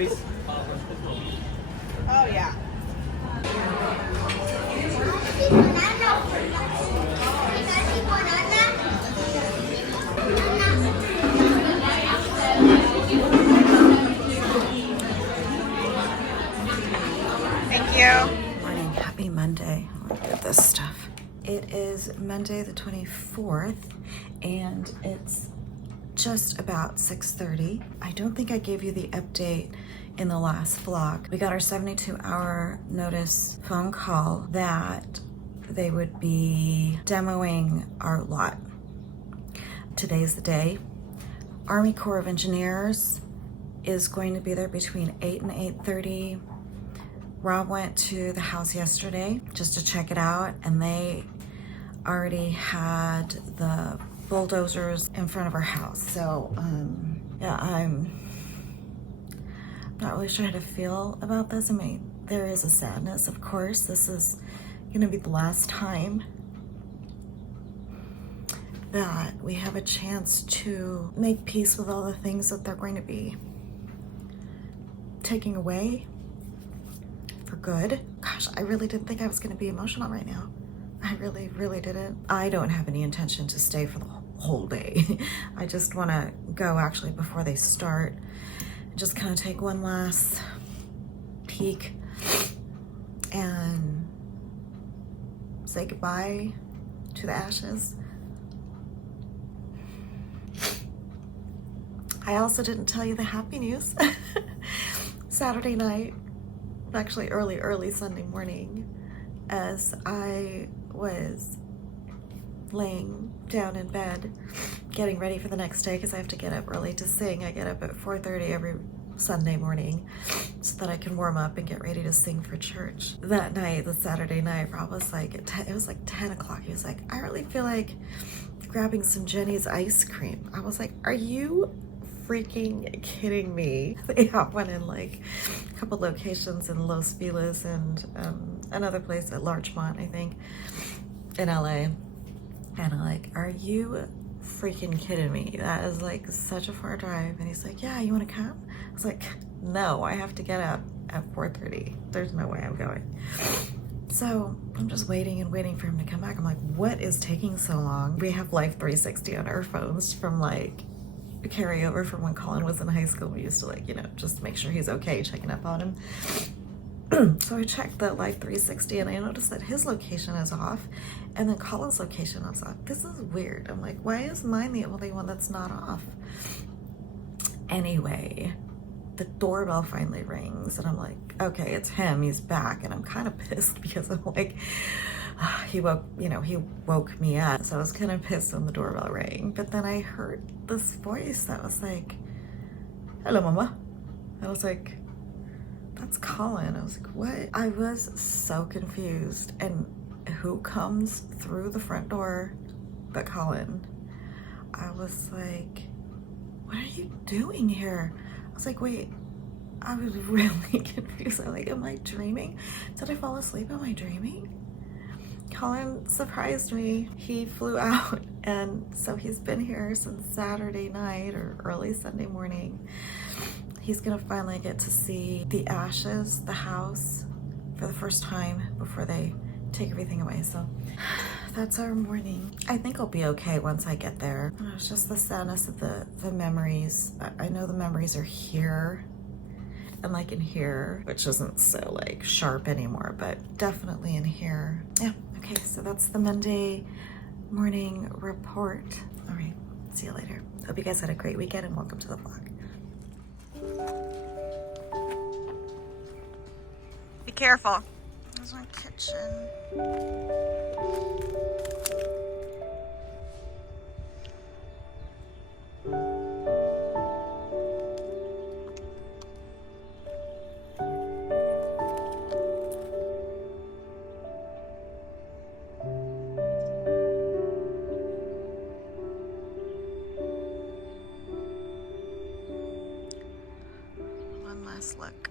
Oh yeah. Thank you. Morning, happy Monday. Look at this stuff. It is Monday the 24th and it's just about 6:30. I don't think I gave you the update in the last vlog. We got our 72-hour notice phone call that they would be demoing our lot. Today's the day. Army Corps of Engineers is going to be there between 8 and 8:30. Rob went to the house yesterday just to check it out, and they already had the bulldozers in front of our house. So yeah, I'm not really sure how to feel about this. I mean, there is a sadness, of course. This is gonna be the last time that we have a chance to make peace with all the things that they're going to be taking away for good. Gosh, I really didn't think I was gonna be emotional right now. I really, really didn't. I don't have any intention to stay for the whole day. I just wanna go actually before they start. Just kind of take one last peek and say goodbye to the ashes. I also didn't tell you the happy news. Saturday night, actually early Sunday morning, as I was laying down in bed getting ready for the next day, because I have to get up early to sing. I get up at 4:30 every Sunday morning so that I can warm up and get ready to sing for church. That night, the Saturday night, Rob was like, it was like 10 o'clock. He was like, I really feel like grabbing some Jenny's ice cream. I was like, are you freaking kidding me? They have one in like a couple locations in Los Feliz and another place at Larchmont, I think, in LA. And I'm like, are you freaking kidding me? That is like such a far drive. And he's like, yeah, you want to come? I was like, no, I have to get up at 4:30. There's no way I'm going. So I'm just waiting and waiting for him to come back. I'm like, what is taking so long? We have Life 360 on our phones from like carryover from when Colin was in high school. We used to like, you know, just make sure he's okay, checking up on him. So I checked the Life 360 and I noticed that his location is off and then Colin's location is off. This is weird. I'm like, why is mine the only one that's not off? Anyway, the doorbell finally rings and I'm like, okay, it's him, he's back. And I'm kind of pissed because I'm like, he woke me up. So I was kind of pissed when the doorbell rang. But then I heard this voice that was like, hello, mama. I was like, that's Colin. I was like, what? I was so confused. And who comes through the front door but Colin? I was like, what are you doing here? I was like, wait, I was really confused. I'm like, am I dreaming? Did I fall asleep? Am I dreaming? Colin surprised me. He flew out, and so he's been here since Saturday night or early Sunday morning. He's gonna finally get to see the ashes, the house, for the first time before they take everything away. So that's our morning. I think I'll be okay once I get there. It's just the sadness of the memories. I know the memories are here and like in here, which isn't so like sharp anymore, but definitely in here. Yeah, okay, so that's the Monday morning report. All right, see you later. Hope you guys had a great weekend and welcome to the vlog. Be careful. There's my kitchen. One last look.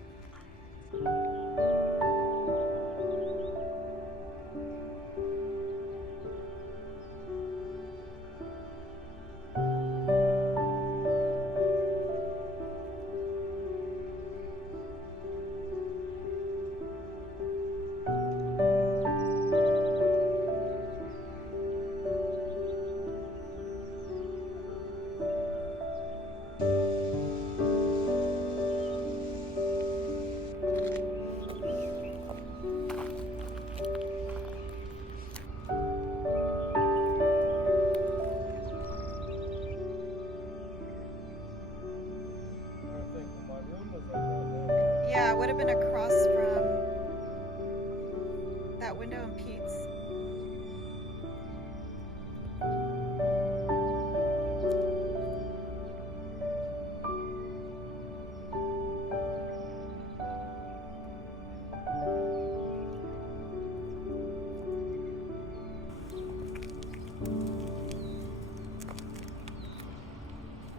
would have been across from that window in Pete's.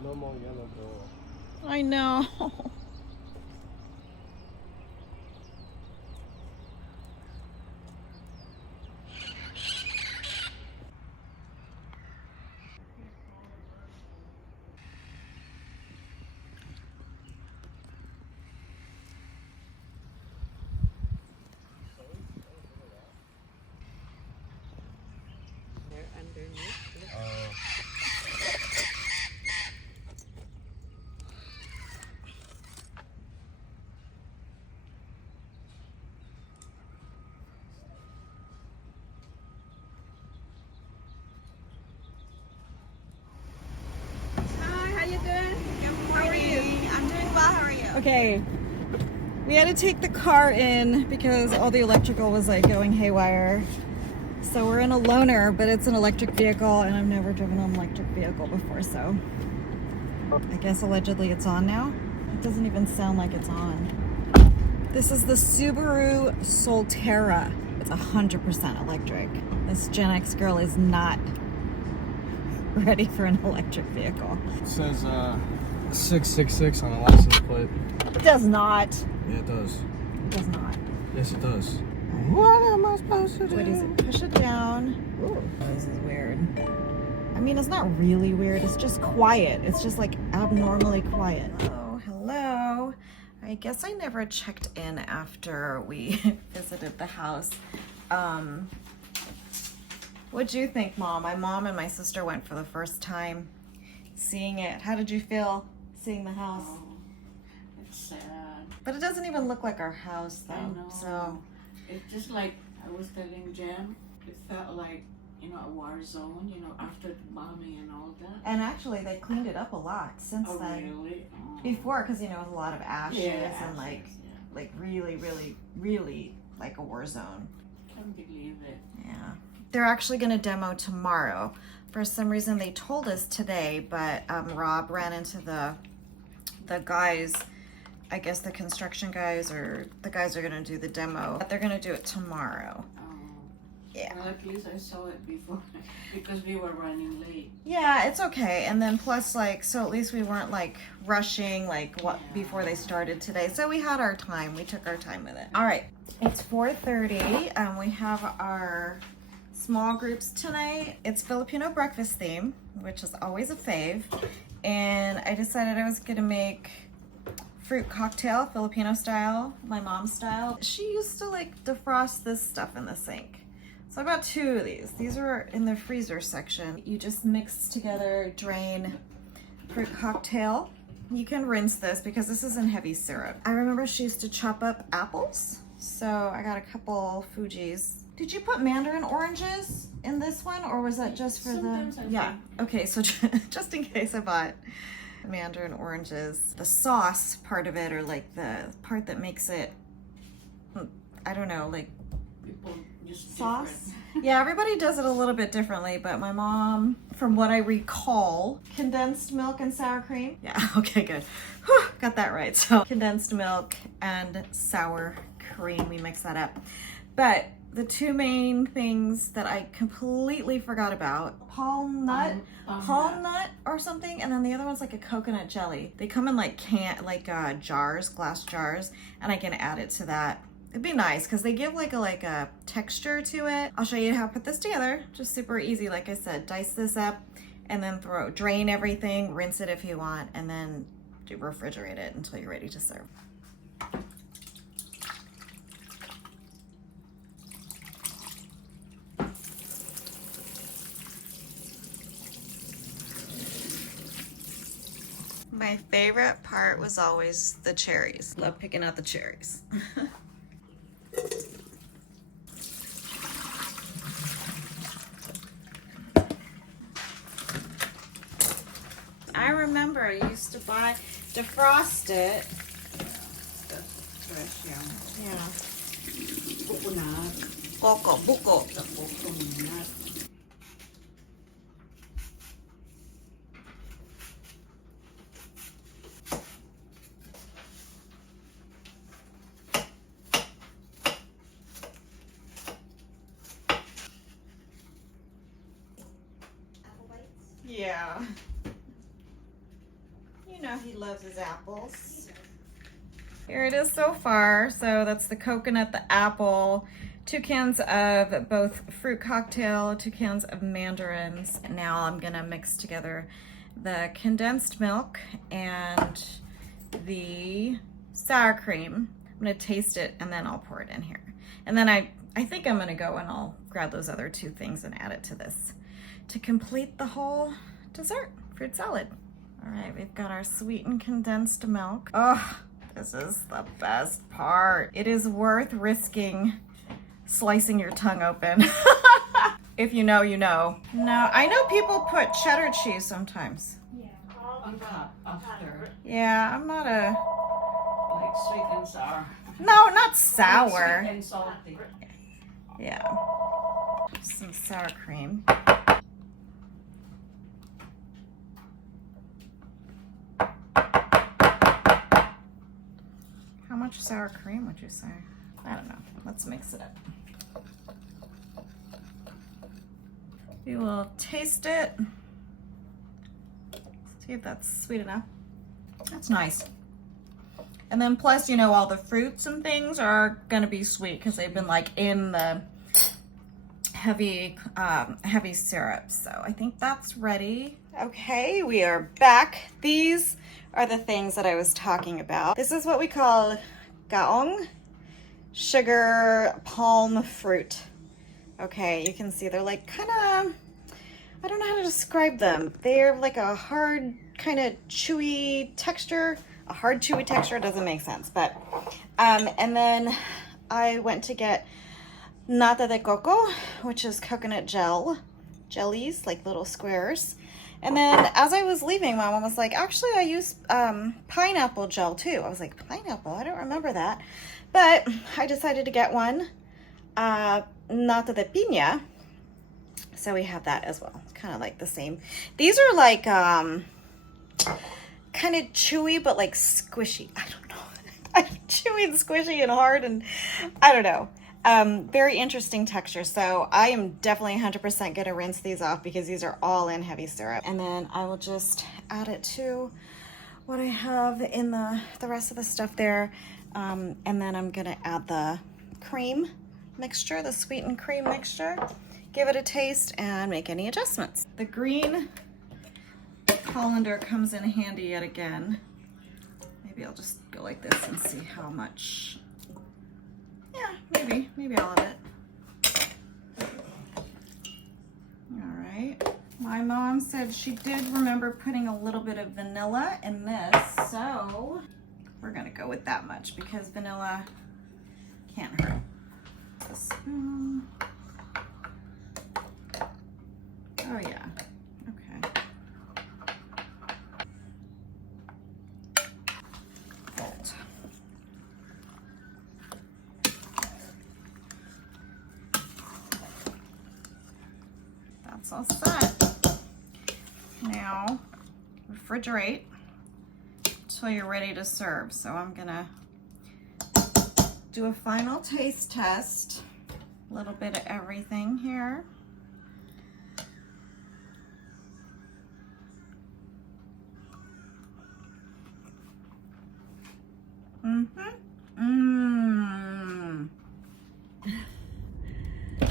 No more yellow ball. I know. Okay, we had to take the car in because all the electrical was like going haywire. So we're in a loaner, but it's an electric vehicle, and I've never driven an electric vehicle before, so I guess allegedly it's on now. It doesn't even sound like it's on. This is the Subaru Solterra. It's 100% electric. This Gen X girl is not ready for an electric vehicle. It says 666 on the license plate. It does not. Yeah, it does. It does not. Yes, it does. What am I supposed to do? What is it? Push it down. Ooh, this is weird. I mean, it's not really weird. It's just quiet. It's just like abnormally quiet. Oh, hello. I guess I never checked in after we visited the house. What'd you think, Mom? My mom and my sister went for the first time seeing it. How did you feel seeing the house? Oh, it's sad. But it doesn't even look like our house, though. I know. So It's just like I was telling Jem, it felt like, you know, a war zone, you know, after the bombing and all that. and actually, they cleaned it up a lot since Oh, then. really? Oh. Before, because you know, it was a lot of ashes Yeah, and like ashes, yeah. like really, really, really like a war zone. Can't believe it. Yeah. They're actually going to demo tomorrow. For some reason, they told us today, but Rob ran into the guys, I guess the construction guys, or the guys are going to do the demo. But they're going to do it tomorrow. Oh. Yeah. Well, at least I saw it before because we were running late. Yeah, it's okay. And then plus, like, so at least we weren't like rushing, like what before they started today. So we had our time. We took our time with it. All right. It's 4:30, and we have our small groups tonight. It's Filipino breakfast theme, which is always a fave. And I decided I was gonna make fruit cocktail, Filipino style, my mom's style. She used to like defrost this stuff in the sink. So I bought 2 of these. These are in the freezer section. You just mix together, drain fruit cocktail. You can rinse this because this isn't heavy syrup. I remember she used to chop up apples. So I got a couple Fujis. Did you put mandarin oranges in this one, or was that just for Sometimes the? I Yeah. think. Okay, so just in case I bought mandarin oranges. The sauce part of it, or like the part that makes it, I don't know, like People just sauce. different. Yeah, everybody does it a little bit differently, but my mom, from what I recall, condensed milk and sour cream. Yeah, okay, good. Whew, got that right. So condensed milk and sour cream, we mix that up. But the 2 main things that I completely forgot about, palm nut or something, and then the other one's like a coconut jelly. They come in like jars, glass jars, and I can add it to that. It'd be nice because they give like a texture to it. I'll show you how to put this together. Just super easy. Like I said, dice this up and then drain everything, rinse it if you want, and then refrigerate it until you're ready to serve. My favorite part was always the cherries. Love picking out the cherries. I remember I used to defrost it. Rachelle. Yeah. Coconut. Coco, buko. The coconut. Yeah. You know he loves his apples. Here it is so far. So that's the coconut, the apple, 2 cans of both fruit cocktail, 2 cans of mandarins. And now I'm gonna mix together the condensed milk and the sour cream. I'm gonna taste it and then I'll pour it in here. And then I think I'm gonna go and I'll grab those other 2 things and add it to this to complete the whole dessert fruit salad. All right, we've got our sweetened condensed milk. Oh, this is the best part. It is worth risking slicing your tongue open. If you know, you know. No, I know people put cheddar cheese sometimes. On top, after. Yeah, I'm not a... Like sweet and sour. No, not sour. Sweet and salty. Yeah. Some sour cream. How much sour cream would you say? I don't know. Let's mix it up. We will taste it. See if that's sweet enough. That's nice. And then plus, you know, all the fruits and things are gonna be sweet because they've been like in the heavy syrup. So I think that's ready. Okay, we are back. These are the things that I was talking about. This is what we call gaong, sugar palm fruit. Okay, you can see they're like kind of, I don't know how to describe them. They're like a hard kind of chewy texture. A hard chewy texture doesn't make sense, but and then I went to get nata de coco, which is coconut jellies, like little squares. And then as I was leaving, my mom was like, actually I use pineapple gel too. I was like, pineapple? I don't remember that. But I decided to get one, nata de piña. So we have that as well. It's kind of like the same. These are like kind of chewy, but like squishy. I don't know. Chewy and squishy and hard and I don't know. Very interesting texture. So I am definitely 100% gonna rinse these off because these are all in heavy syrup. And then I will just add it to what I have in the rest of the stuff there. And then I'm gonna add the cream mixture, the sweetened cream mixture, give it a taste and make any adjustments. The green colander comes in handy yet again. Maybe I'll just go like this and see how much. Yeah, maybe all of it. All right. My mom said she did remember putting a little bit of vanilla in this, so we're gonna go with that much because vanilla can't hurt. A spoon. Oh yeah. Okay. Good. That's all set. Now, refrigerate until you're ready to serve. So I'm gonna do a final taste test. A little bit of everything here.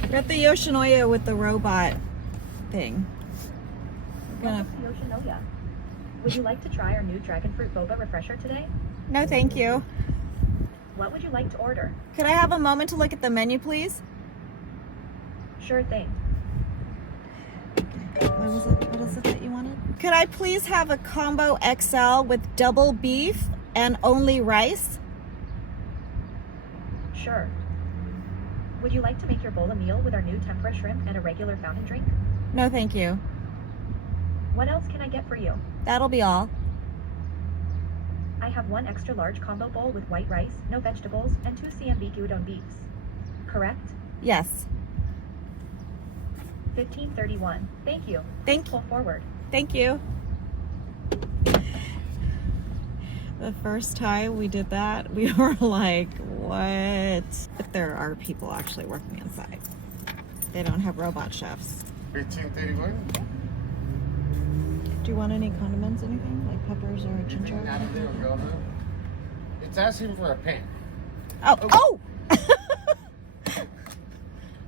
Got the Yoshinoya with the robot thing. Welcome to Yoshinoya. Would you like to try our new dragon fruit boba refresher today? No, thank you. What would you like to order? Could I have a moment to look at the menu, please? Sure thing. What is it that you wanted? Could I please have a combo XL with double beef and only rice? Sure. Would you like to make your bowl a meal with our new tempura shrimp and a regular fountain drink? No, thank you. What else can I get for you? That'll be all. I I have 1 extra large combo bowl with white rice, no vegetables, and 2 CMB udon beefs. Correct? Yes. 1531. Thank you. Thank Pull forward. Thank you. The first time we did that, we were like, what? But there are people actually working inside. They don't have robot chefs. 1531. Do you want any condiments, anything? Like peppers or ginger? It's asking for a pen. Oh!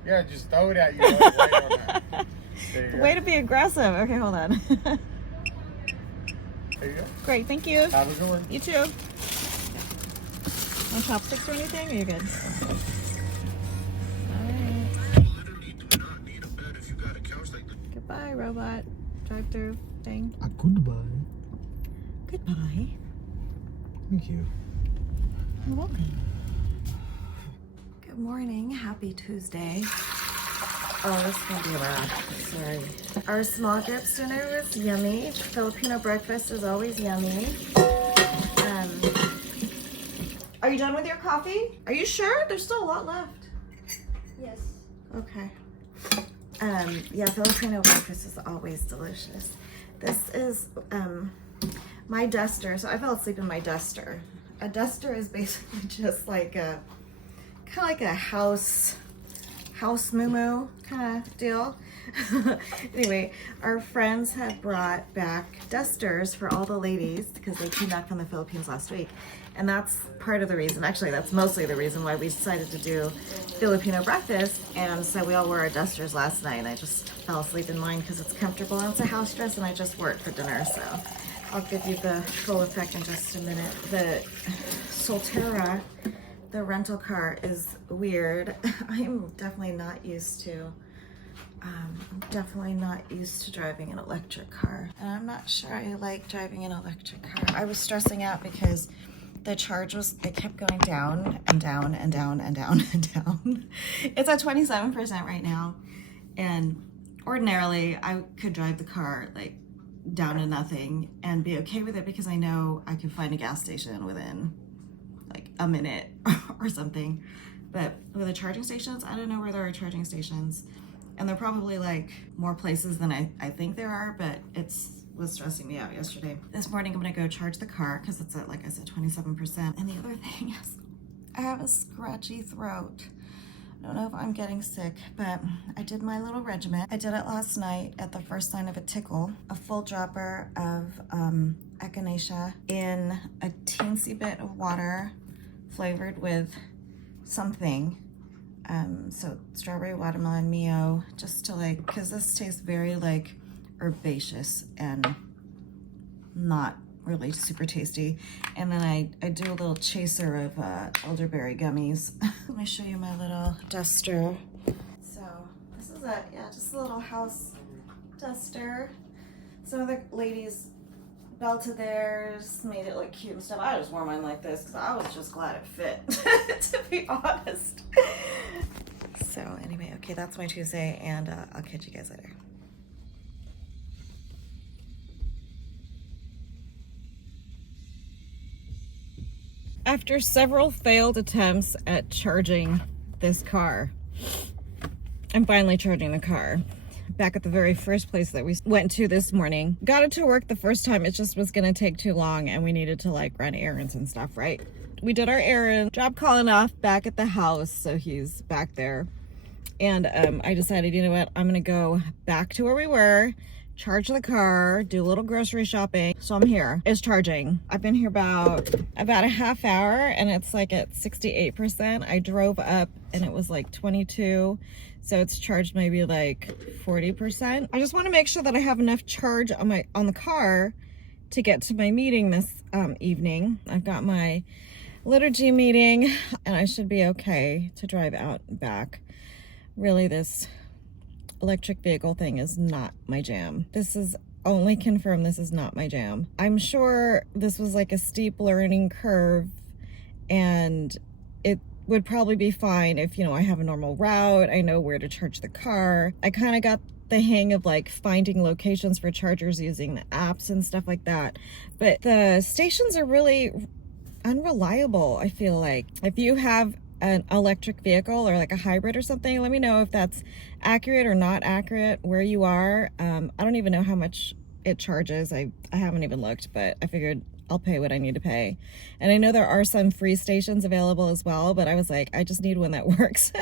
Yeah, just throw it at you. Right on that. There you go. Way to be aggressive. Okay, hold on. There you go. Great, thank you. Have a good one. You too. No chopsticks or anything? Or are you good? Goodbye, robot. Drive-through thing. Goodbye. Goodbye. Thank you. You're welcome. Good morning. Happy Tuesday. Oh, this is gonna be loud. Sorry. Our small groups dinner was yummy. Filipino breakfast is always yummy. Are you done with your coffee? Are you sure? There's still a lot left. Yes. Okay. Yeah, Filipino breakfast is always delicious. This is my duster. So I fell asleep in my duster. A duster is basically just like a kind of like a house moo kind of deal. Anyway, our friends had brought back dusters for all the ladies because they came back from the Philippines last week. And that's part of the reason, actually that's mostly the reason why we decided to do Filipino breakfast. And so we all wore our dusters last night. I just fell asleep in mine because it's comfortable and it's a house dress and I just wore it for dinner. So I'll give you the full effect in just a minute. The Solterra, the rental car, is weird. I'm definitely not used to driving an electric car. And I'm not sure I like driving an electric car. I was stressing out because the charge it kept going down and down and down and down and down. It's at 27% right now. And ordinarily I could drive the car like down to nothing and be okay with it because I know I can find a gas station within like a minute or something. But with the charging stations, I don't know where there are charging stations. And they're probably like more places than I think there are, but was stressing me out yesterday. This morning I'm gonna go charge the car because it's at, like I said, 27%. And the other thing is I have a scratchy throat. I don't know if I'm getting sick, but I did my little regimen. I did it last night at the first sign of a tickle. A full dropper of echinacea in a teensy bit of water flavored with something. So strawberry watermelon mio, just to like, because this tastes very like herbaceous and not really super tasty. And then I do a little chaser of elderberry gummies. Let me show you my little duster. So this is just a little house duster. Some of the ladies belted theirs, made it look cute and stuff. I just wore mine like this because I was just glad it fit, to be honest. So anyway, okay, that's my Tuesday, and I'll catch you guys later. After several failed attempts at charging this car, I'm finally charging the car. Back at the very first place that we went to this morning. Got it to work the first time, it just was gonna take too long and we needed to like run errands and stuff, right? We did our errand, dropped Colin off back at the house, so he's back there. And I decided, you know what, I'm gonna go back to where we were, charge the car, do a little grocery shopping. So I'm here, it's charging. I've been here about a half hour and it's like at 68%. I drove up and it was like 22. So it's charged maybe like 40%. I just want to make sure that I have enough charge on the car to get to my meeting this evening. I've got my liturgy meeting and I should be okay to drive out and back. Really, this electric vehicle thing is not my jam. This is only confirmed this is not my jam. I'm sure this was like a steep learning curve and it would probably be fine if, you know, I have a normal route. I know where to charge the car. I kind of got the hang of like finding locations for chargers using the apps and stuff like that. But the stations are really unreliable, I feel like. If you have an electric vehicle or like a hybrid or something, let me know if that's accurate or not accurate where you are. I don't even know how much it charges. I haven't even looked, but I figured I'll pay what I need to pay. And I know there are some free stations available as well, but I was like, I just need one that works.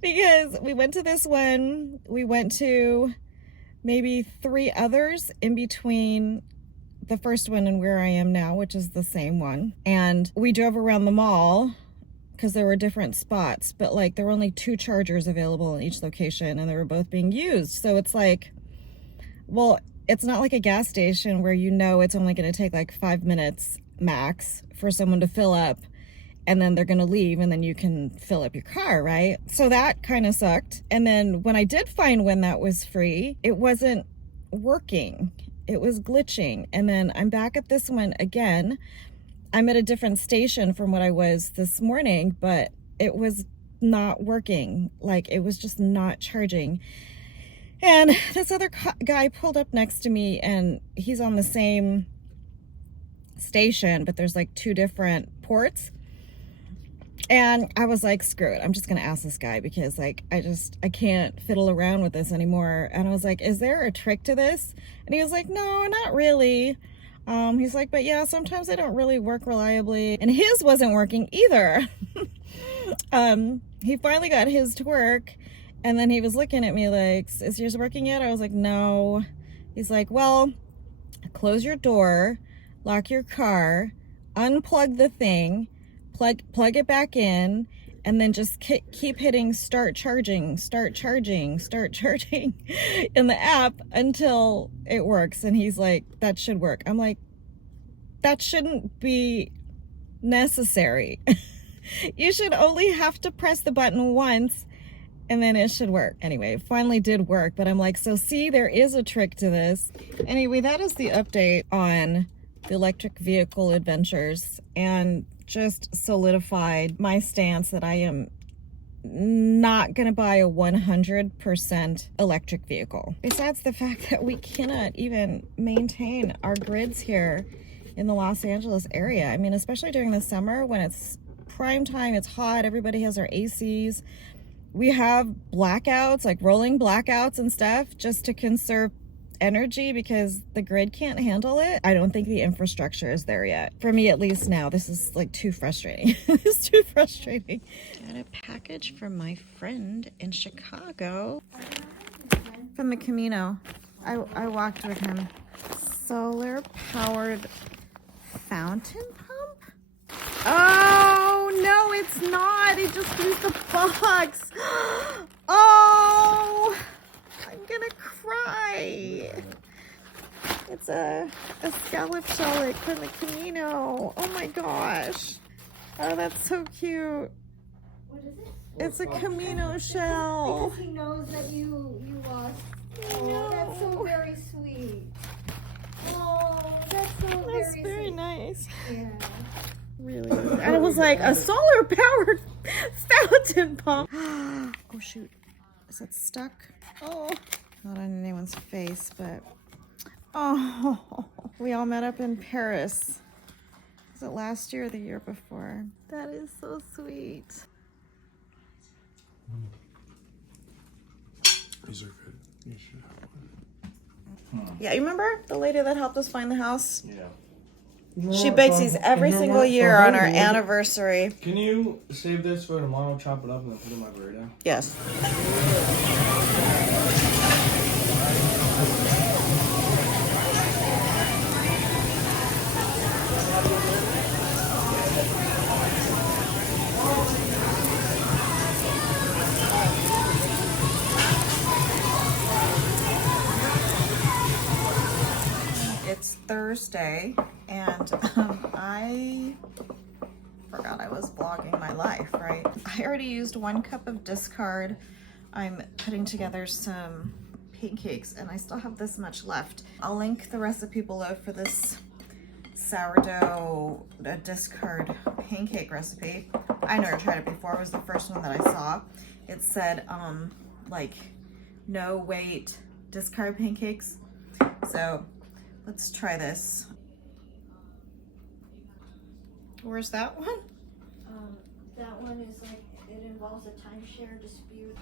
Because we went to this one, we went to maybe 3 others in between the first one and where I am now, which is the same one. And we drove around the mall because there were different spots, but like there were only 2 chargers available in each location and they were both being used. So it's like, well, it's not like a gas station where you know it's only going to take like 5 minutes max for someone to fill up and then they're going to leave and then you can fill up your car, right? So that kind of sucked. And then when I did find one that was free, it wasn't working. It was glitching. And then I'm back at this one again. I'm at a different station from what I was this morning, but it was not working. Like it was just not charging. And this other guy pulled up next to me and he's on the same station, but there's like 2 different ports. And I was like, screw it. I'm just going to ask this guy because like, I can't fiddle around with this anymore. And I was like, is there a trick to this? And he was like, no, not really. He's like, but yeah, sometimes they don't really work reliably. And his wasn't working either. He finally got his to work. And then he was looking at me like, is yours working yet? I was like, no. He's like, well, close your door, lock your car, unplug the thing, plug it back in, and then just keep hitting start charging in the app until it works. And he's like, that should work. I'm like, that shouldn't be necessary. You should only have to press the button once and then it should work. Anyway, it finally did work, but I'm like, so see, there is a trick to this. Anyway, that is the update on the electric vehicle adventures and just solidified my stance that I am not gonna buy a 100% electric vehicle. Besides the fact that we cannot even maintain our grids here in the Los Angeles area. I mean, especially during the summer when it's prime time, it's hot, everybody has their ACs. We have blackouts, like rolling blackouts and stuff just to conserve energy because the grid can't handle it. I don't think the infrastructure is there yet. For me, at least now, this is like too frustrating. It's too frustrating. Got a package from my friend in Chicago from the Camino. I walked with him. Solar powered fountain pump? Oh, no, it's not. It just used the box. Oh, I'm gonna cry. It's a scallop shell like from the Camino. Oh my gosh. Oh, that's so cute. What is it? It's a Camino shell. Because he knows that you lost. I Oh, know. that's so very sweet. Oh, that's so That's very very sweet. nice. Yeah. Really. And it was like a solar powered fountain pump. Oh shoot. Is it stuck? Oh. Not on anyone's face, but oh, we all met up in Paris. Was it last year or the year before? That is so sweet. These are good. You should have one. Yeah, you remember the lady that helped us find the house? Yeah. She bakes these every single year on our anniversary. Can you save this for tomorrow, chop it up, and then put it in my burrito? Yes. It's Thursday, and I forgot I was vlogging my life, right? I already used 1 cup of discard. I'm putting together some pancakes, and I still have this much left. I'll link the recipe below for this sourdough discard pancake recipe. I never tried it before. It was the first one that I saw. It said, like, no weight discard pancakes. So let's try this. Where's that one? That one is like, it involves a timeshare dispute.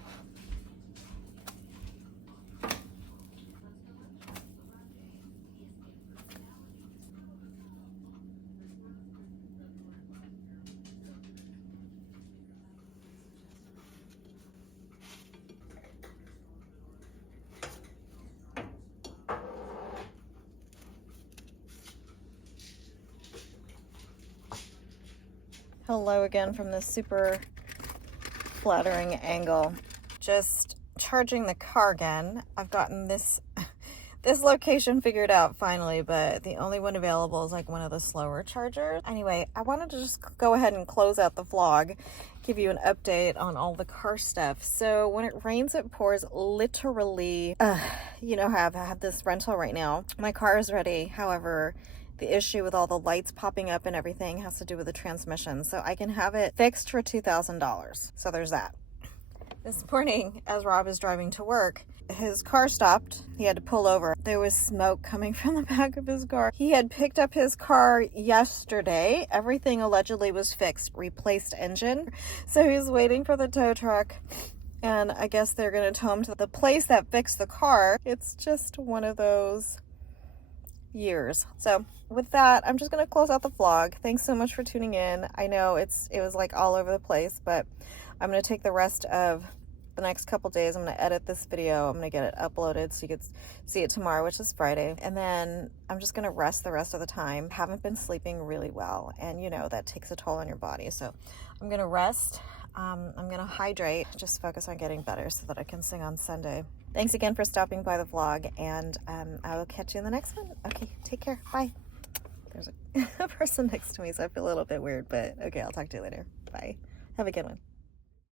Hello again from this super flattering angle. Just charging the car again. I've gotten this this location figured out finally, but the only one available is like one of the slower chargers. Anyway, I wanted to just go ahead and close out the vlog, give you an update on all the car stuff. So when it rains, it pours, literally. You know how I have this rental right now. My car is ready. However, the issue with all the lights popping up and everything has to do with the transmission. So I can have it fixed for $2,000. So there's that. This morning, as Rob is driving to work, his car stopped. He had to pull over. There was smoke coming from the back of his car. He had picked up his car yesterday. Everything allegedly was fixed, replaced engine. So he was waiting for the tow truck. And I guess they're going to tow him to the place that fixed the car. It's just one of those years. So with that, I'm just going to close out the vlog. Thanks so much for tuning in. I know it was like all over the place, but I'm going to take the rest of the next couple days. I'm going to edit this video. I'm going to get it uploaded so you could see it tomorrow, which is Friday. And then I'm just going to rest the rest of the time. Haven't been sleeping really well, and you know that takes a toll on your body. So I'm going to rest. I'm going to hydrate, just focus on getting better so that I can sing on Sunday. Thanks again for stopping by the vlog, and I will catch you in the next one. Okay, take care. Bye. There's a person next to me, so I feel a little bit weird, but okay, I'll talk to you later. Bye. Have a good one.